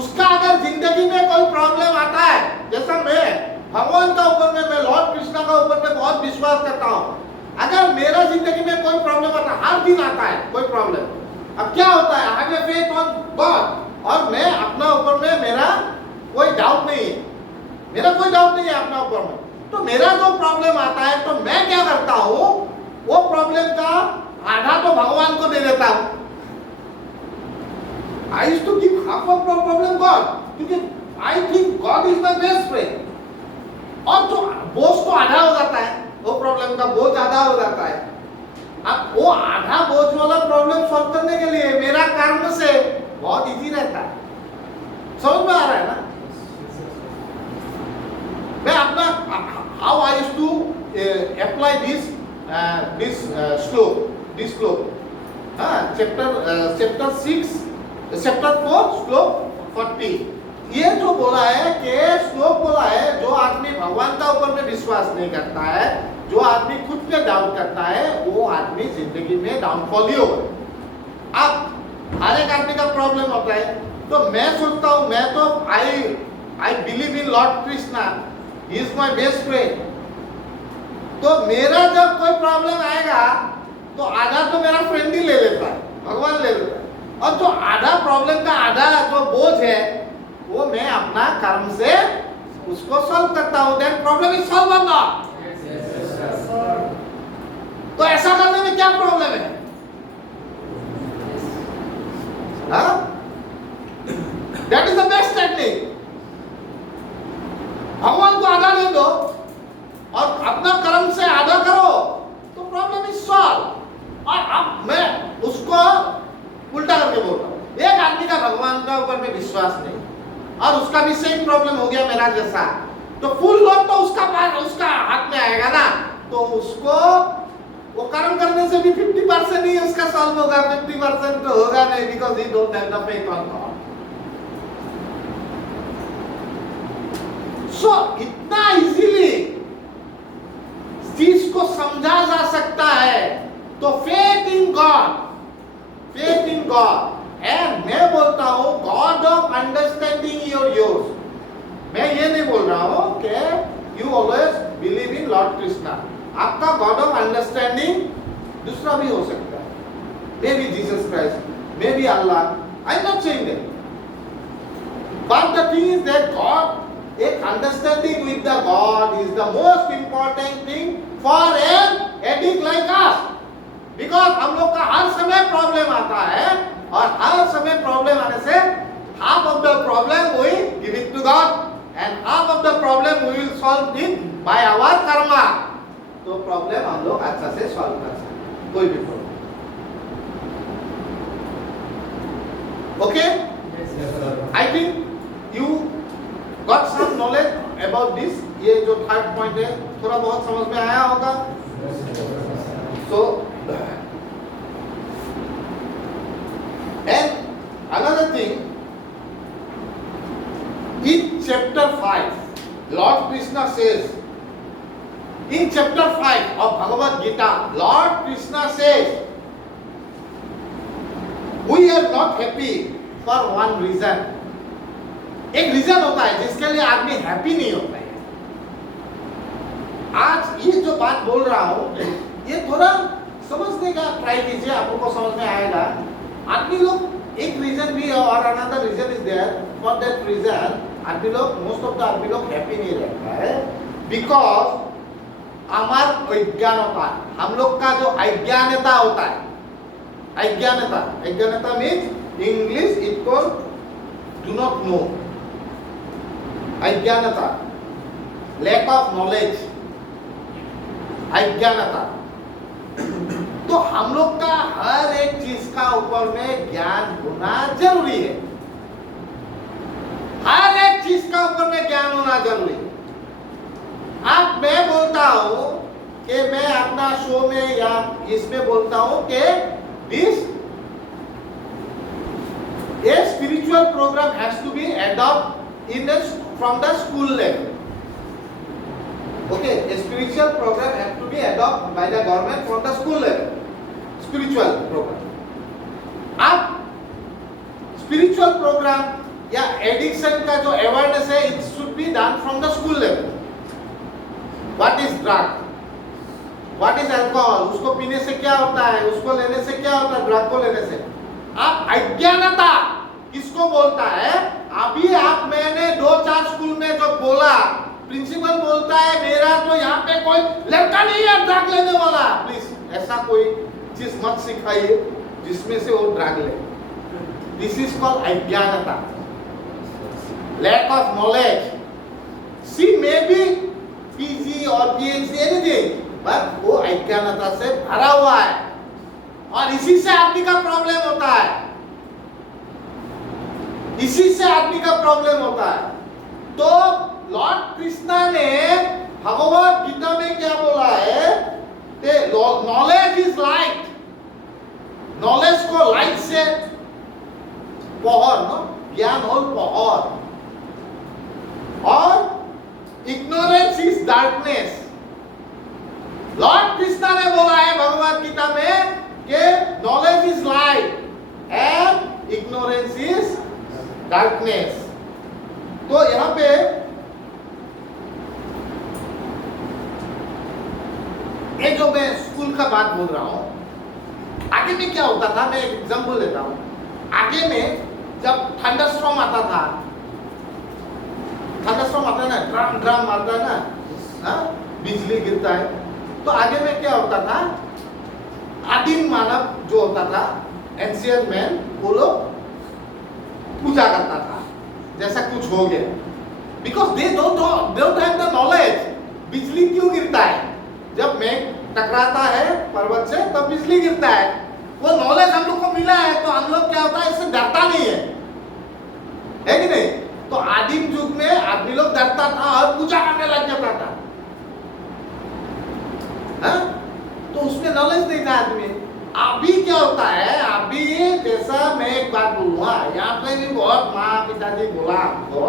उसका अगर जिंदगी में कोई प्रॉब्लम आता है, जैसा मैं भगवान का ऊपर में, मैं लॉर्ड कृष्णा का ऊपर में बहुत विश्वास करता हूँ, अगर मेरा जिंदगी में कोई प्रॉब्लम आता है, हर दिन आता है कोई प्रॉब्लम, अब क्या होता है? I have faith on God, और मैं अपना ऊपर में मेरा कोई डाउट नहीं है, मेरा कोई डाउट नहीं है अपना ऊपर में। तो मेरा जो प्रॉब्लम आता है तो मैं क्या करता हूँ, वो प्रॉब्लम का आधा तो भगवान को दे देता हूँ। I used to give half of the problem God, क्योंकि I think God is my best friend। और तो बोझ तो आधा हो जाता है, वो प्रॉब्लम का बोझ आधा हो जाता है। अब वो आधा बोझ वाला प्रॉब्लम सॉल्व करने के लिए मेरा कर्म से बहुत इजी रहता है। समझ में आ रहा है ना? मैं अपना how I used to apply this श्लोक, चैप्टर 4 श्लोक 40, ये जो बोला है कि श्लोक बोला है, जो आदमी भगवान का ऊपर में विश्वास नहीं करता है, जो आदमी खुद पे डाउट करता है, वो आदमी जिंदगी में डाउनफॉल ही होगा। अब हर एक आदमी का प्रॉब्लम होता है, तो मैं सोचता हूँ, मैं तो I believe in lord Krishna, he is my best friend. तो मेरा जब कोई प्रॉब्लम आएगा तो आधा तो मेरा फ्रेंड ही ले लेता है, भगवान ले लेता है, और जो आधा प्रॉब्लम का आधा जो बोझ है वो मैं अपना कर्म से उसको सॉल्व करता हूँ। दैट प्रॉब्लम इज सॉल्व और नॉट? तो ऐसा करने में क्या प्रॉब्लम है? That is the best technique. भगवान को आधा दे दो और अपना कर्म से आधा करो तो प्रॉब्लम इज सॉल्व। और अब मैं उसको उल्टा करके बोल रहा हूं, एक आदमी का भगवान का ऊपर में विश्वास नहीं और उसका भी सेम प्रॉब्लम हो गया मेरा जैसा, तो फुल लोड तो उसका हाथ में आएगा ना, तो उसको वो कर्म करने से भी 50% ही उसका सॉल्व होगा, 50% तो होगा नहीं, because he don't have the faith on God. So इतना इजीली चीज को समझा जा सकता है। तो faith in God, faith in God. And मैं बोलता हूं गॉड ऑफ अंडरस्टैंडिंग योर्स। मैं ये नहीं बोल रहा हूं कि you always believe in lord Krishna. आपका गॉड ऑफ अंडरस्टैंडिंग दूसरा भी हो सकता है, maybe Jesus Christ, maybe Allah. I am not saying that, but the thing is that God, एक understanding with the God is the most important thing for an addict like us. Because हम लोग का हर समय problem आता है, और हर समय problem आने से half of the problem we give it to God and half of the problem we will solve it by our karma. तो प्रॉब्लम हम लोग अच्छा से सॉल्व कर सकते हैं, कोई भी problem. Okay, I think you got some knowledge about this. ये जो थर्ड पॉइंट है थोड़ा बहुत समझ में आया होगा। So and another thing, in chapter 5, Lord Krishna says, in chapter 5 of Bhagavad Gita, Lord Krishna says, we are not happy for one reason. एक रीजन होता है जिसके लिए आदमी हैप्पी नहीं होता है। आज ये जो बात बोल रहा हूं ये थोड़ा समझने का ट्राई कीजिए, आपको समझ में आएगा। आदमी लोग एक रीजन भी और another reason is there, for that reason आदमी लोग, मोस्ट ऑफ द आदमी लोग हैप्पी नहीं रहता है, बिकॉज हमार अज्ञानता, हम लोग का जो अज्ञानता होता है, अज्ञानता means English equal do not know, अज्ञानता, लैक ऑफ नॉलेज, अज्ञानता। तो हम लोग का हर एक चीज का ऊपर में ज्ञान होना जरूरी है, हर एक चीज का ऊपर में ज्ञान होना जरूरी है। अब मैं बोलता हूं कि मैं अपना शो में या इसमें बोलता हूं कि this a spiritual program has to be adopt in from the school level. Okay, a spiritual program has to be adopted by the government from the school level. Spiritual program. अब spiritual program या addiction का जो awareness है, it should be done from the school level. What is drug? What is alcohol? उसको पीने से क्या होता है? उसको लेने से क्या होता है? ड्रग को लेने से। अब अज्ञानता किसको बोलता है? अभी आप मैंने 2-4 स्कूल में जो बोला, प्रिंसिपल बोलता है मेरा तो यहाँ पे कोई लड़का नहीं है ड्रग लेने वाला, प्लीज ऐसा कोई चीज मत सिखाइए जिसमें से वो ड्रग ले। दिस इज कॉल्ड अज्ञानता, lack of knowledge. She may be PG और पीएचडी एनीथिंग, बट वो अज्ञानता से भरा हुआ है, और इसी से आदमी का प्रॉब्लम होता है, इसी से आदमी का प्रॉब्लम होता है। तो लॉर्ड कृष्णा ने भगवद गीता में क्या बोला है? नॉलेज इज लाइट, नॉलेज को लाइट से पहर, नो ज्ञान हो पहर, और ignorance is darkness. Lord Krishna ने बोला है भगवद गीता में कि knowledge is light and ignorance is darkness. तो यहां पे ये जो मैं स्कूल का बात बोल रहा हूं, आगे में क्या होता था, मैं एक एग्जांपल लेता हूं। आगे में जब थंडरस्टॉर्म आता था, थंडरस्टॉर्म आता है ना, ड्रम ड्रम मारता है ना, बिजली गिरता है, तो आगे में क्या होता था? आदिम मानव जो होता था, एंशियंट मैन, वो लोग पूजा करता था जैसा कुछ हो गया, because they don't have the knowledge. बिजली क्यों गिरता है? जब मेघ टकराता है पर्वत से तब बिजली गिरता है। वो नॉलेज हम लोग को मिला है, तो हम लोग क्या होता है, इससे डरता नहीं है कि नहीं? तो आदिम युग में आदमी लोग डरता था और पूजा करने लग जाता था, तो उसमें नॉलेज नहीं था आदमी। अभी क्या होता है, अभी जैसा मैं एक बात बोलूंगा, यहाँ पे भी बहुत माँ पिताजी बोला आपको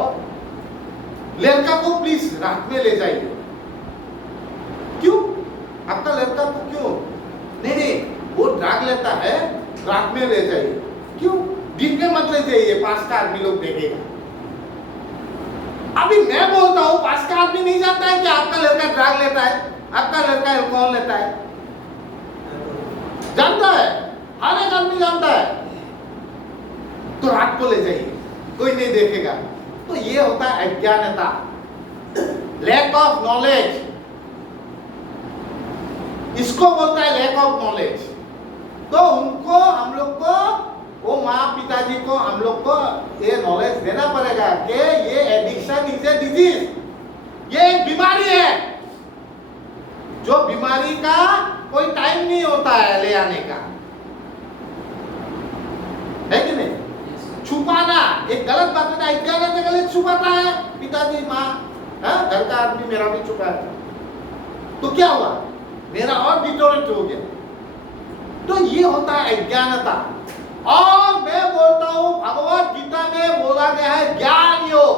लड़का को प्लीज रात में ले जाइए। क्यों? आपका लड़का को क्यों? नहीं नहीं, वो ड्रग लेता है, रात में ले जाइए। क्यों? दिन में मत ले जाइए, पास का आदमी लोग देखेगा। अभी मैं बोलता हूं, पास का आदमी नहीं जानता है कि आपका लड़का ड्रग लेता है, आपका लड़का अल्कोहल लेता है। जानता है, हर एक आदमी जानता है। तो रात को ले जाइए, कोई नहीं देखेगा। तो ये होता है अज्ञानता, लैक ऑफ नॉलेज। इसको बोलता है लैक ऑफ नॉलेज। तो उनको, हम लोग को, वो माँ पिताजी को, हम लोग को ये नॉलेज देना पड़ेगा कि ये एडिक्शन इज ए डिजीज, ये एक बीमारी है। जो बीमारी का कोई टाइम नहीं होता है ले आने का, है कि नहीं? छुपाना एक गलत बात है ना, अज्ञानता गलत छुपाता है पिताजी माँ, घर का आदमी मेरा भी छुपा है, तो क्या हुआ? मेरा और डिटोरेट हो गया। तो ये होता है अज्ञानता। और मैं बोलता हूं भगवत गीता में बोला गया है ज्ञान योग।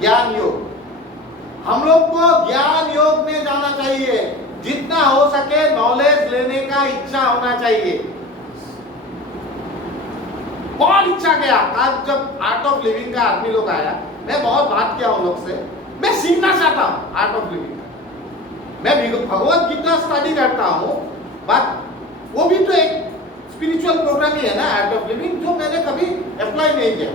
ज्ञान योग, हम लोग को ज्ञान योग में जाना चाहिए। जितना हो सके नॉलेज लेने का इच्छा होना चाहिए। बहुत इच्छा किया। आज जब आर्ट ऑफ लिविंग का आदमी लोग आया, मैं बहुत बात किया उन लोग से। मैं सीखना चाहता हूं आर्ट ऑफ लिविंग का। मैं भगवत गीता स्टडी करता हूं, बट वो भी तो एक स्पिरिचुअल प्रोग्राम ही है ना, आर्ट ऑफ लिविंग, जो मैंने कभी अप्लाई नहीं किया,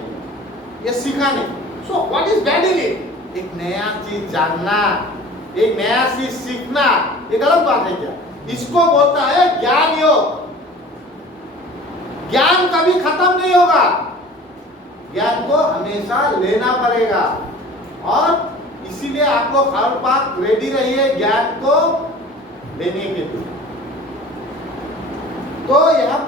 ये सीखा नहीं। So what is bad in it? एक नया चीज जानना, एक नया चीज सीखना, ये गलत बात है क्या? इसको बोलता है ज्ञान योग। ज्ञान कभी खत्म नहीं होगा, ज्ञान को हमेशा लेना पड़ेगा। और इसीलिए आप लोग हर बात रेडी रहिए ज्ञान को लेने के लिए। तो यहाँ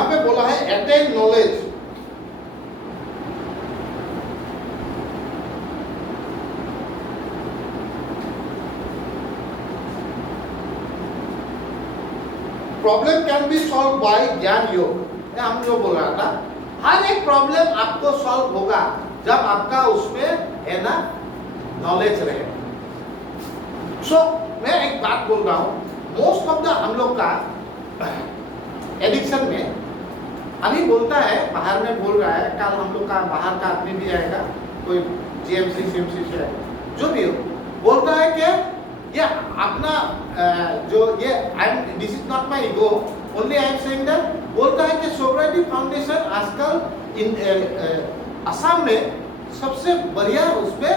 पे बोला है attain knowledge. Problem can be solve by ज्ञान योग। हम जो बोल रहा था, हर एक प्रॉब्लम आपको सॉल्व होगा जब आपका उसमें है ना नॉलेज रहे। सो मैं एक बात बोल रहा हूँ, मोस्ट ऑफ द हम लोग का एडिक्शन में अभी बोलता है, बाहर में बोल रहा है, कल हम लोग का बाहर का आदमी भी आएगा, कोई जीएमसी सीएमसी से जो भी हो, बोलता है कि ये अपना जो ये this is not my ego, only I am saying that, बोलता है कि सोबराइटी फाउंडेशन आजकल इन असम में सबसे बढ़िया उस पर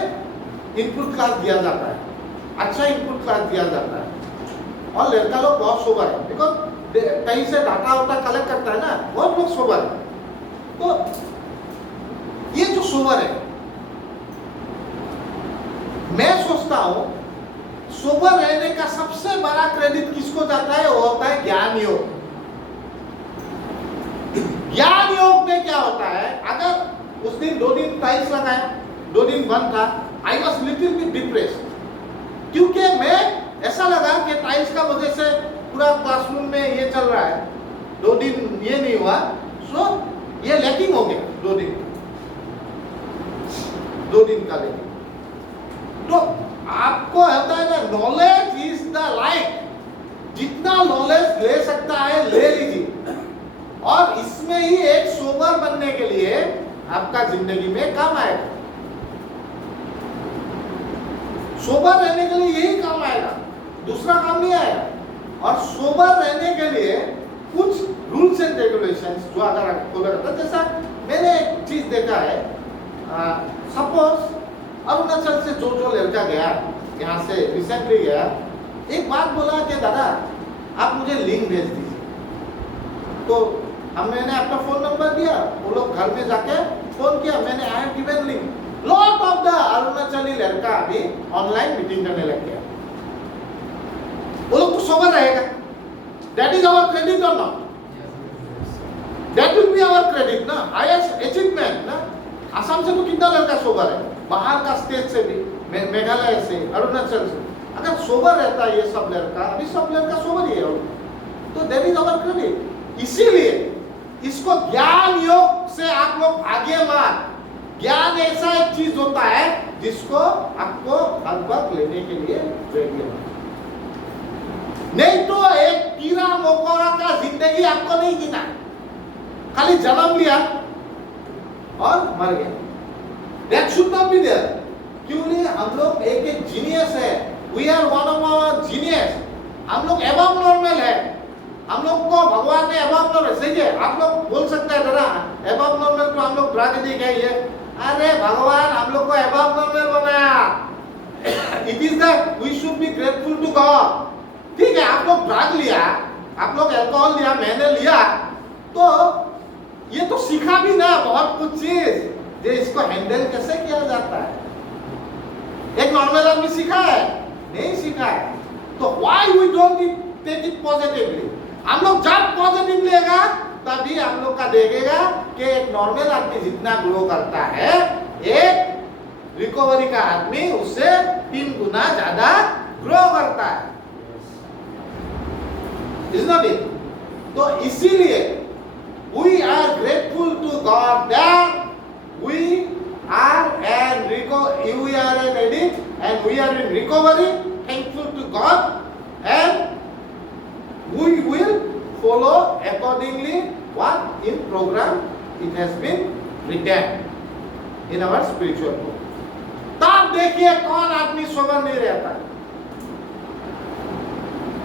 इनपुट क्लास दिया जाता है, अच्छा इनपुट क्लास दिया जाता है। और लड़का लोग बहुत सोबर है, बिकॉज कहीं से डाटा वाटा कलेक्ट करता है ना, बहुत लोग सोबर है। तो ये जो सोबर है, मैं सोचता हूं सोबर रहने का सबसे बड़ा क्रेडिट किसको जाता है? वो होता है ज्ञान योग। ज्ञान योग में क्या होता है, अगर उस दिन 2 दिन टाइल्स लगाया, 2 दिन बंद था, I was little bit depressed, क्योंकि मैं ऐसा लगा कि टाइल्स का वजह से पूरा क्लासरूम में ये चल रहा है, 2 दिन ये नहीं हुआ, सो ये लैकिंग हो गया 2 दिन, 2 दिन का लेकिन। तो आपको होता है ना, नॉलेज इज द लाइट, जितना नॉलेज ले सकता है ले लीजिए। और इसमें ही एक सोबर बनने के लिए आपका जिंदगी में काम आएगा, सोबर रहने के लिए यही काम आएगा, दूसरा काम नहीं आएगा। और सोबर रहने के लिए कुछ रूल्स एंड रेगुलेशंस जो अगर आपको लगता है, जैसा मैंने एक चीज देखा है, सपोज अरुणाचल से जो लड़का गया, यहाँ से रिसेंटली गया, एक बात बोला कि दादा आप मुझे लिंक भेज दीजिए। तो मैंने अपना फोन नंबर दिया, वो लोग घर में जाके फोन किया, मैंने I have given link. Lot of the Arunachali लड़का अभी ऑनलाइन मीटिंग करने लग गया। वो लोग तो सोबर रहेगा, दैट इज आवर क्रेडिट और not? That will be our credit ना, हाईएस्ट अचीवमेंट ना। असम से तो कितना लड़का सोबर है, बाहर का स्टेट से भी, मेघालय से, अरुणाचल से, अगर सोबर रहता है ये सब लड़का, अभी सब लड़का सोबर ही है, तो दैट इज आवर क्रेडिट। इसीलिए इसको ज्ञान योग से आप लोग भागिए मत। ज्ञान ऐसा एक चीज होता है जिसको आपको हर वक्त लेने के लिए रेडी होना, नहीं तो एक कीड़ा मकोड़ा का जिंदगी आपको नहीं जीना, खाली जन्म लिया और मर गया। That should not be there। क्योंकि हम लोग एक जीनियस है, we are one of our genius। हम लोग एबव नॉर्मल है, हम लोग को भगवान ने एबव नॉर्मल, सही है। आप लोग बोल सकते हैं दादा एबव नॉर्मल तो हम लोग ड्रग दी गई है। अरे भगवान हम लोग को एबव नॉर्मल बनाया। It is that we should be grateful to God. ठीक है, आप लोग ड्रग लिया, आप लोग अल्कोहल लिया, मैंने लिया, तो ये तो सीखा भी ना बहुत कुछ चीज, जो इसको हैंडल कैसे किया जाता है। एक नॉर्मल आदमी सीखा है? नहीं सीखा है। तो why we don't take it positively? हम लोग जब पॉजिटिव लेगा तभी हम लोग का देखेगा कि एक नॉर्मल आदमी जितना ग्रो करता है, एक रिकवरी का आदमी उससे 3 गुना ज्यादा ग्रो करता है। Is not it? तो इसीलिए we are grateful to God that we are and we are in edit and we are in recovery, thankful to God, and we will follow accordingly what in program it has been written in our spiritual book। तब देखिए कौन आदमी sober नहीं रहता,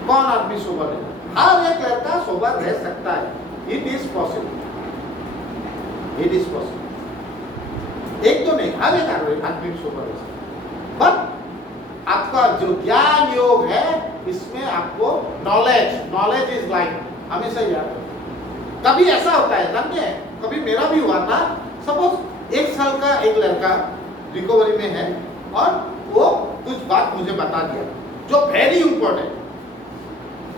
कौन आदमी sober नहीं। हर एक लड़का सोबर रह सकता है, it is possible, it is possible. एक तो नहीं, हर एक आदमी सोबर है। बट आपका जो ज्ञान योग है इसमें आपको नॉलेज इज लाइफ हमेशा याद रखो। कभी ऐसा होता है जानते हैं, कभी मेरा भी हुआ था। सपोज 1 साल का एक लड़का रिकवरी में है और वो कुछ बात मुझे बता दिया जो वेरी इंपॉर्टेंट।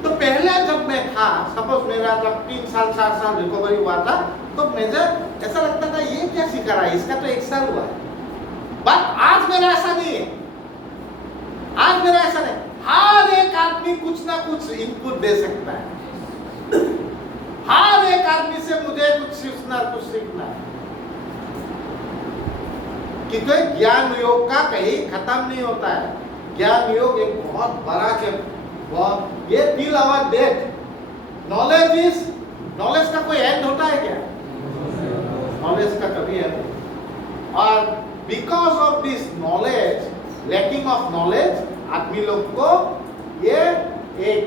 तो पहले जब मैं था, सपोज मेरा जब 3 साल 4 साल रिकवरी हुआ था, तो मुझे ऐसा लगता था ये क्या सिखा रहा है, इसका तो 1 साल हुआ है। बट आज मेरा ऐसा नहीं है, आज मेरा ऐसा नहीं। हर एक आदमी कुछ ना कुछ इनपुट दे सकता है, हर एक आदमी से मुझे कुछ सीखना है, क्योंकि ज्ञान योग का कहीं खत्म नहीं होता है। ज्ञान योग एक बहुत बड़ा ये टिल आवर डेथ। नॉलेज का कोई एंड होता है क्या? नॉलेज का कभी एंड नहीं। और because of this knowledge, lacking of knowledge, आदमी लोग को ये एक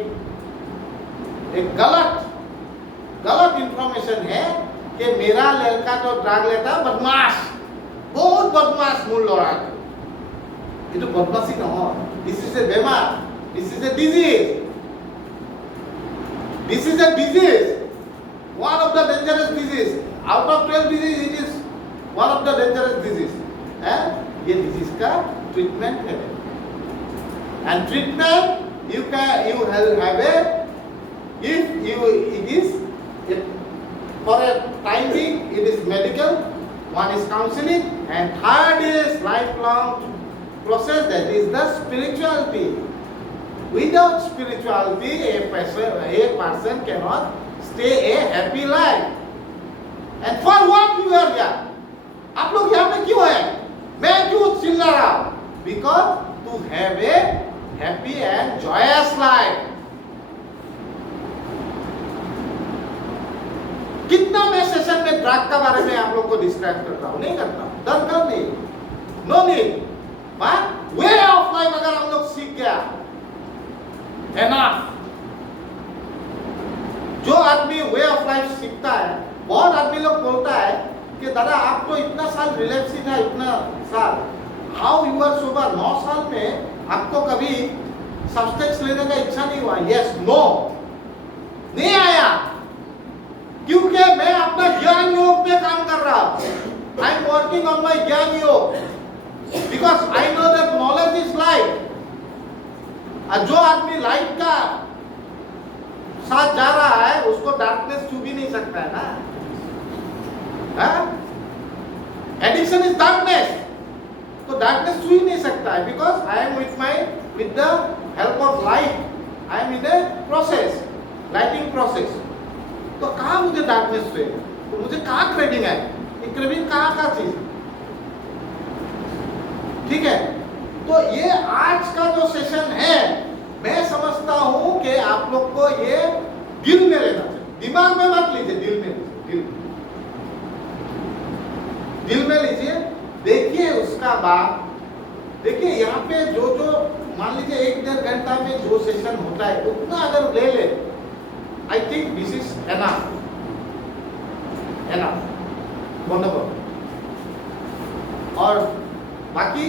गलत इंफॉर्मेशन है कि मेरा लड़का तो ड्रग लेता, बदमाश, बहुत बदमाश मूल लड़ा। ये तो बदमाशी ना हो, दिस इज ए बीमार, this is a disease, this is a disease, one of the dangerous disease, out of 12 disease it is one of the dangerous disease। ये disease का treatment है, and treatment you have a, it is for a time being it is medical, one is counseling, and third is lifelong process, that is the spirituality। Without spirituality, a person cannot stay a happy life। And for what you are here? आप लोग यहाँ पे क्यों हैं? मैं क्यों चिल्ला रहा हूँ? Because to have a happy and joyous life। कितना मैं सेशन में ड्रग का बारे में आप लोग को डिस्क्राइब करता हूँ? नहीं करता, दरकार नहीं, no need. But way of life अगर हम लोग सीख गया, Enough। जो आदमी वे ऑफ लाइफ सीखता है, बहुत आदमी लोग बोलता है कि दादा आप तो इतना साल रिलैप्सी था, इतना साल, हाउ यू आर सोबर, 9 साल में आपको कभी सब्सटेंस लेने का इच्छा नहीं हुआ? यस, नो, नहीं आया, क्योंकि मैं अपना ज्ञान योग में काम कर रहा हूं। I am working on my ज्ञान योग, because I know that knowledge is life. जो आदमी लाइट का साथ जा रहा है उसको डार्कनेस छू भी नहीं सकता है ना। एडिक्शन इज डार्कनेस, तो डार्कनेस छू ही नहीं सकता है, because I am with the help of light, I am in a process, lighting process. तो कहाँ मुझे डार्कनेस फील, तो मुझे कहाँ क्रेविंग है, ये क्रेविंग कहाँ का चीज, ठीक है। तो ये आज का जो सेशन है, मैं समझता हूं कि आप लोग को ये दिल में लेना चाहिए, दिमाग में मत लीजिए, दिल में लीजिए, दिल में लीजिए। देखिए उसका बाद देखिए यहाँ पे जो जो मान लीजिए 1-1.5 घंटा में जो सेशन होता है उतना अगर ले ले, I think this is enough, enough, wonderful. और बाकी